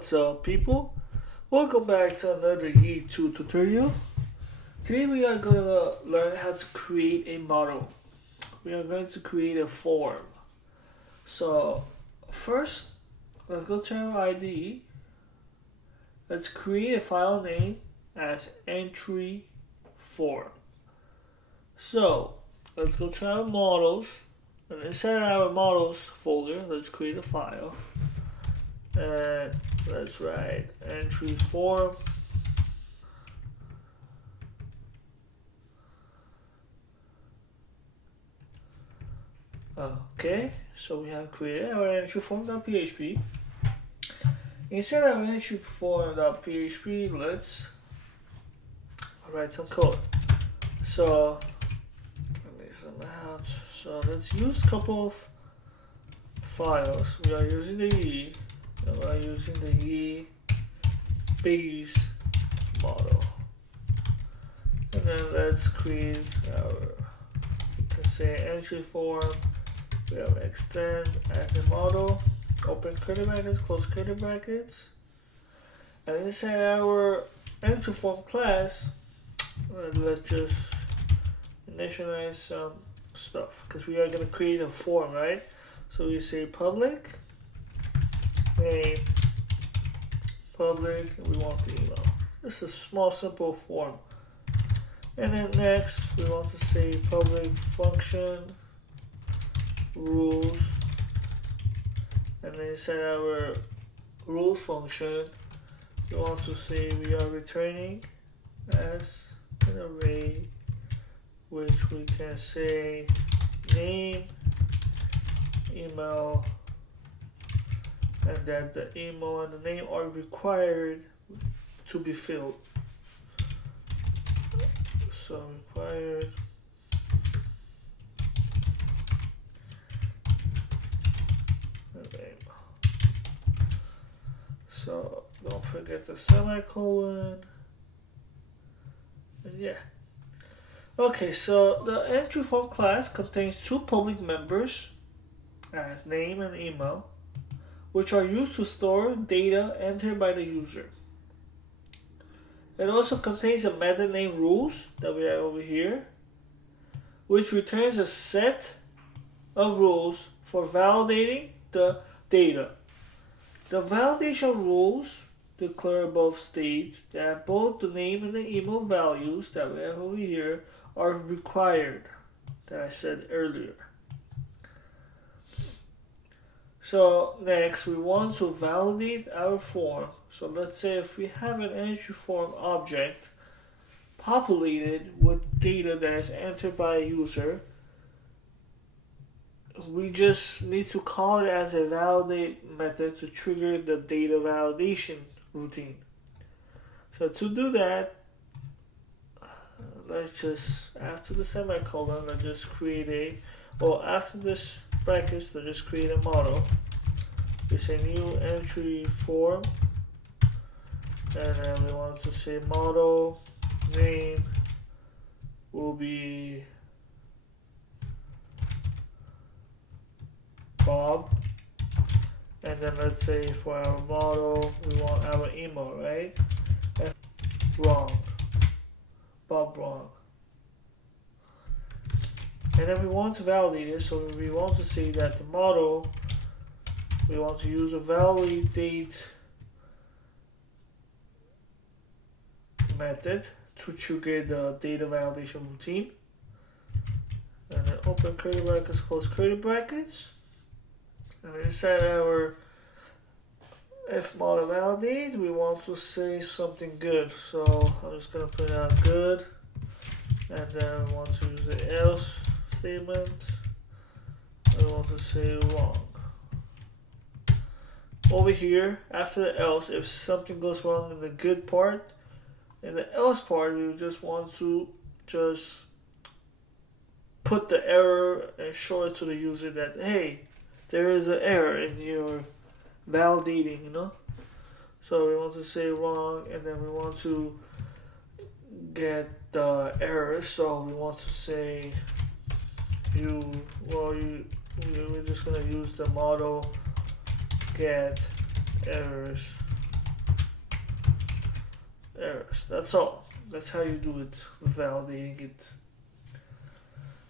What's up, people? Welcome back to another Yii 2 tutorial. Today we are going to learn how to create a model. We are going to create a form. So first, let's go to our IDE. Let's create a file name as entry form. So let's go to our models, and inside our models folder, let's create a file. And let's write entry form. Okay, so we have created our entry form.php. Inside our entry form.php, let's write some code. So let me zoom out. So let's use a couple of files. We are using the Yii. We are using the Yii base model. And then let's create our, you can say entry form. We have extend as a model, open curly brackets, close curly brackets. And inside our entry form class, let's just initialize some stuff because we are going to create a form, right? So we say public name, public, and we want the email. This is a small, simple form. And then next, we want to say public function rules, and then inside our rules function, we want to say we are returning as an array, which we can say name, email, and that the email and the name are required to be filled. So required name. So don't forget the semicolon. And yeah. Okay, so the entry form class contains two public members as name and email, which are used to store data entered by the user. It also contains a method named rules that we have over here, which returns a set of rules for validating the data. The validation rules declare above states that both the name and the email values that we have over here are required, that I said earlier. So next, we want to validate our form. So let's say if we have an entry form object populated with data that is entered by a user, we just need to call it as a validate method to trigger the data validation routine. So to do that, let's just, after the semicolon, let's just create after this brackets, let's just create a model. We say new entry form, and then we want to say model name will be Bob, and then let's say for our model we want our email, right? And wrong, Bob wrong. And then we want to validate it, so we want to say that the model, we want to use a validate method to trigger the data validation routine. And then open curly brackets, close curly brackets. And inside our if model validate, we want to say something good. So I'm just going to put out good. And then we want to use the else statement. I want to say wrong. Over here, after the else, if something goes wrong in the good part, in the else part, we just want to just put the error and show it to the user that, hey, there is an error in your validating, you know? So we want to say wrong, and then we want to get the error, so we want to say we're just going to use the model get errors first. That's all. That's how you do it, validating it.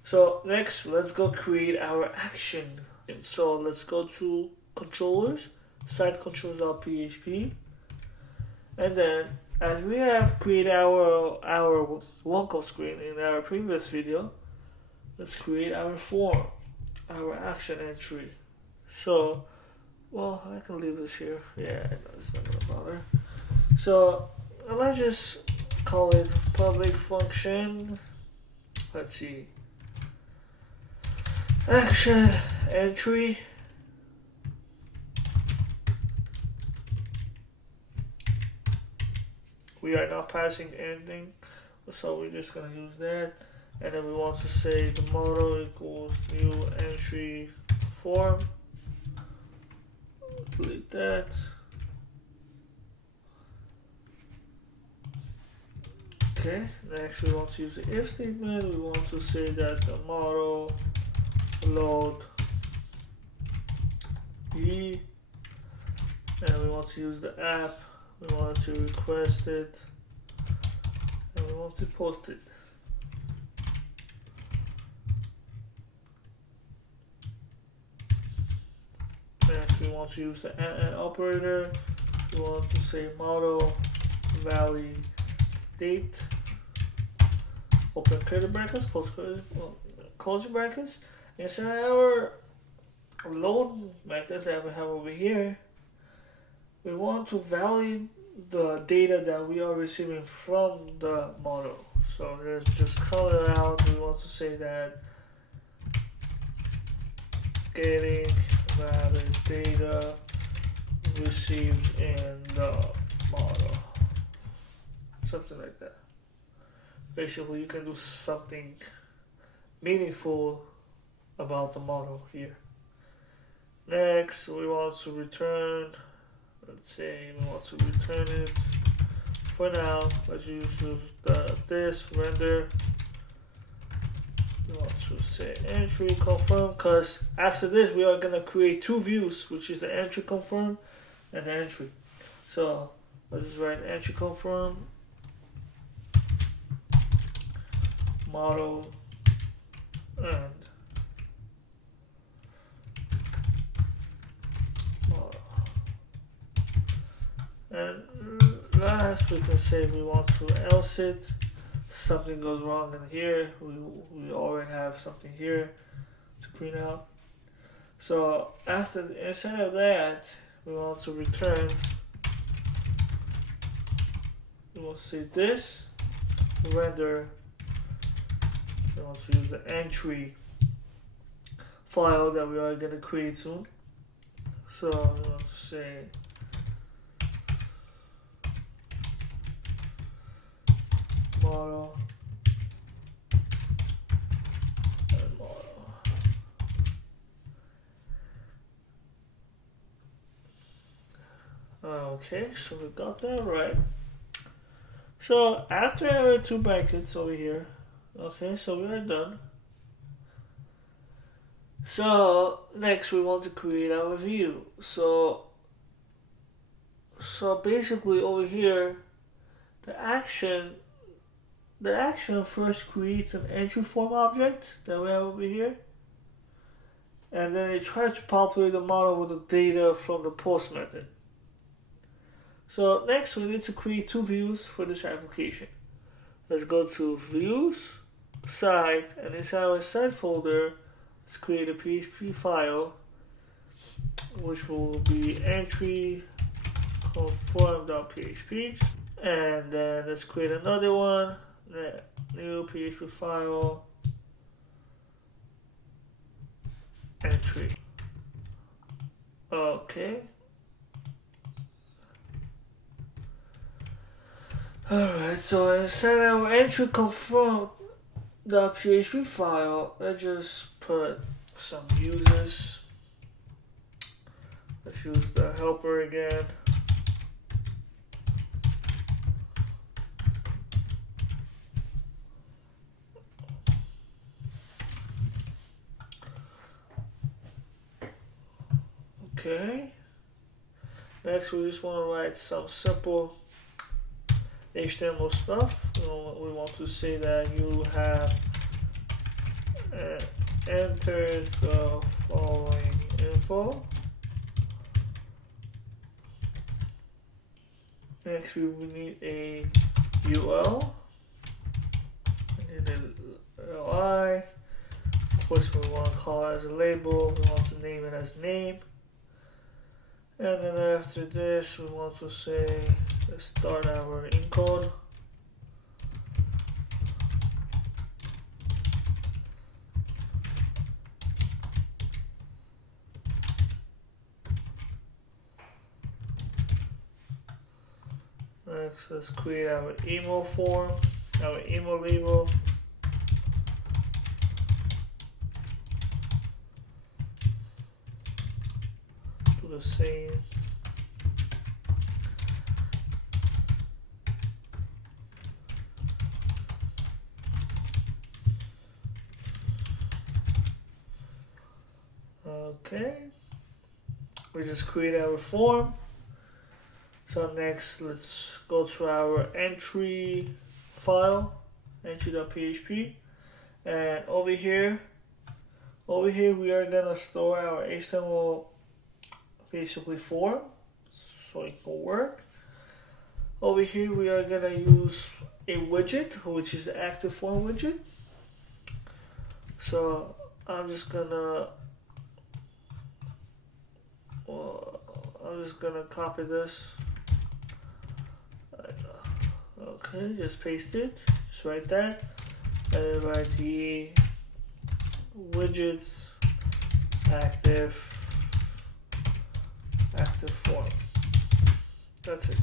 So next, let's go create our action. And so let's go to controllers, site controls.php, and then as we have created our one-call screen in our previous video, let's create our form, our action entry. So, well, I can leave this here. Yeah, it's not gonna bother. So let's just call it public function. Let's see. Action entry. We are not passing anything, so we're just gonna use that. And then we want to say the model equals new entry form. Delete that. Okay, next we want to use the if statement. We want to say that the model load Yii, and we want to use the app. We want to request it, and we want to post it. Next, we want to use the and operator. We want to say model validate, open curly brackets, close brackets, and so our load method that we have over here, we want to validate the data that we are receiving from the model. So let's just call it out. We want to say that getting valid data received in the model. Something like that. Basically, you can do something meaningful about the model here. Next, we want to return, let's say we want to return it. For now, let's use this render. We want to say entry confirm, because after this we are going to create two views, which is the entry confirm and the entry. So let's just write entry confirm model and model. And last we can say we want to else it. Something goes wrong in here. We already have something here to print out. So instead of that, we want to return. We want to say this render. We want to use the entry file that we are going to create soon. So we want to say model and model. Okay, so we got that right. So after our two brackets over here, okay, so we are done. So next we want to create our view. So basically over here, the action first creates an entry form object that we have over here, and then it tries to populate the model with the data from the post method. So next we need to create two views for this application. Let's go to views, site, and inside our site folder, let's create a PHP file, which will be entry conform.php, and then let's create another one. New PHP file, entry. Okay. Alright, so inside our entry confirm.php file, let's just put some users. Let's use the helper again. Okay. Next, we just want to write some simple HTML stuff. We want to say that you have entered the following info. Next, we will need a UL. We need an LI. Of course, we want to call it as a label. We want to name it as name. And then after this, we want to say, let's start our encode. Next, let's create our email form, our email label. Do the same. Okay. We just create our form. So next, let's go to our entry file, entry.php, and over here we are gonna store our HTML basically form, so it can work. Over here we are gonna use a widget, which is the active form widget. So I'm just gonna copy this. Okay, just paste it. Just write that, and then write the widgets active form. That's it.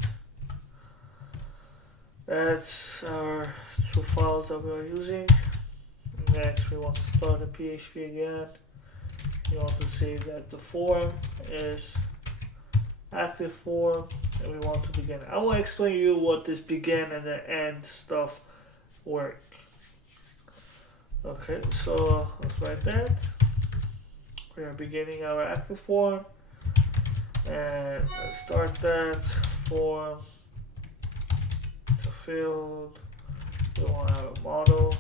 That's our two files that we are using. Next, we want to start the PHP again. You want to say that the form is active form, and we want to begin. I will explain to you what this begin and the end stuff work. Okay, so let's write that. We are beginning our active form, and let's start that form to field. We want our model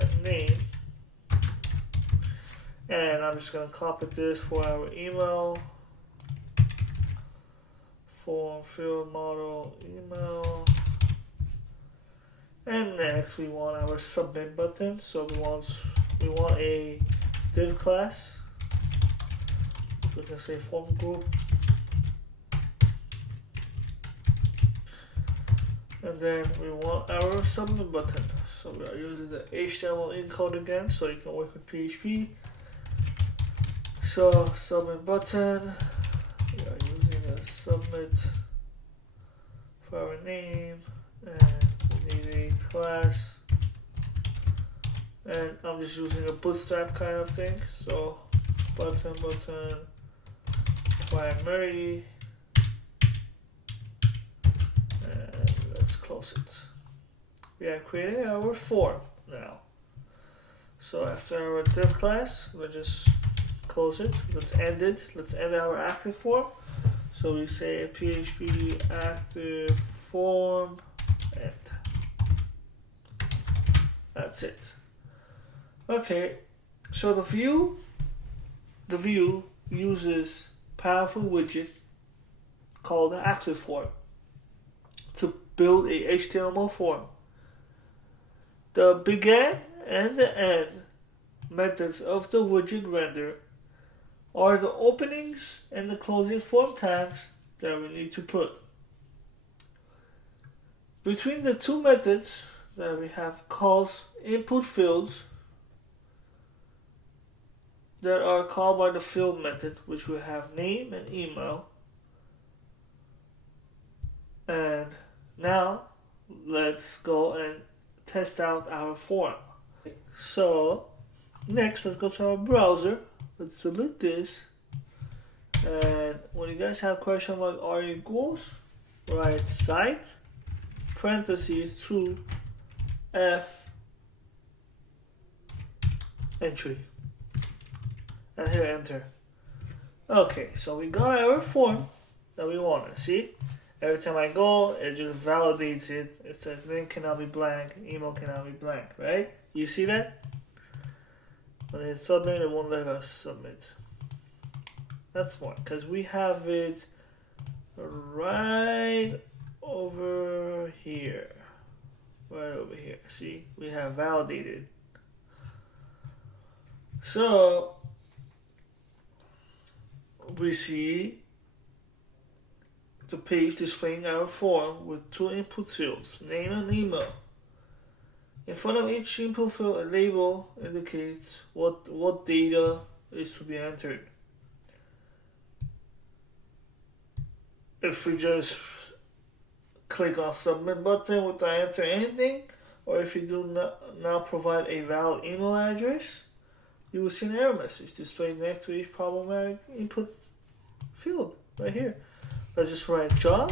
and name, and I'm just gonna copy this for our email. Form field model email, and next we want our submit button. So we want a div class. We can say form group, and then we want our submit button. So we are using the HTML encode again, so you can work with PHP. So submit button. We are using a submit for our name, and we need a class, and I'm just using a bootstrap kind of thing. So button primary, and let's close it. We are creating our form now. So after our div class, we'll just close it. Let's end it. Let's end our active form. So we say PHP active form, and that's it. Okay, so the view uses powerful widget called the active form to build a HTML form. The begin and the end methods of the widget render are the openings and the closing form tags that we need to put. Between the two methods that we have calls input fields that are called by the field method, which we have name and email. And now let's go and test out our form. So next, let's go to our browser. Let's delete this, and when you guys have question mark r equals, write site parentheses 2 f entry, and hit enter. Okay, so we got our form that we want to see, Every time I go, it just validates it. It says name cannot be blank, email cannot be blank, right? You see that? When I hit submit, it won't let us submit. That's smart, because we have it right over here. Right over here. See? We have validated. So, we see the page displaying our form with two input fields, name and email. In front of each input field, a label indicates what data is to be entered. If we just click on submit button without entering anything, or if you do not provide a valid email address, you will see an error message displayed next to each problematic input field right here. Let's just write John,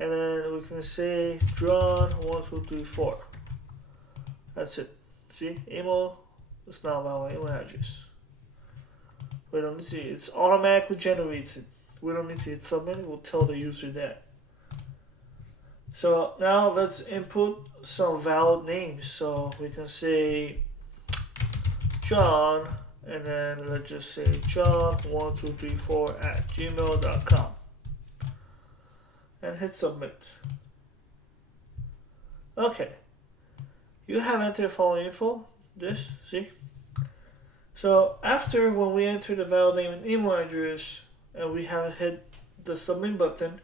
and then we can say John 1234. That's it. See, email is not valid email address. We don't need to. It's automatically generates it. We don't need to hit submit. It will tell the user that. So now let's input some valid names. So we can say John, and then let's just say John1234@gmail.com, and hit submit. Okay, you have entered following info. This, see. So after when we enter the valid name and email address, and we haven't hit the submit button,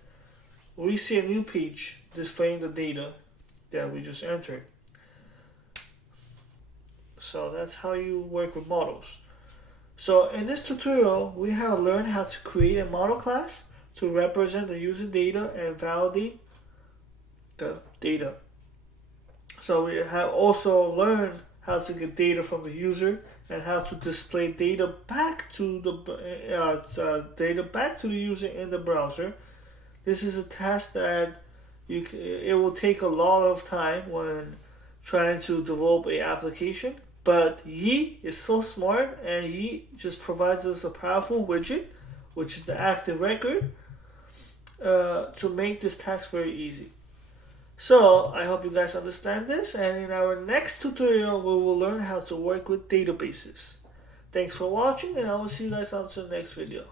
we see a new page displaying the data that we just entered. So that's how you work with models. So in this tutorial, we have learned how to create a model class to represent the user data and validate the data. So we have also learned how to get data from the user and how to display data back to the user in the browser. This is a task that it will take a lot of time when trying to develop an application. But Yii is so smart, and Yii just provides us a powerful widget, which is the active record, to make this task very easy. So I hope you guys understand this, and in our next tutorial we will learn how to work with databases. Thanks for watching, and I will see you guys on to the next video.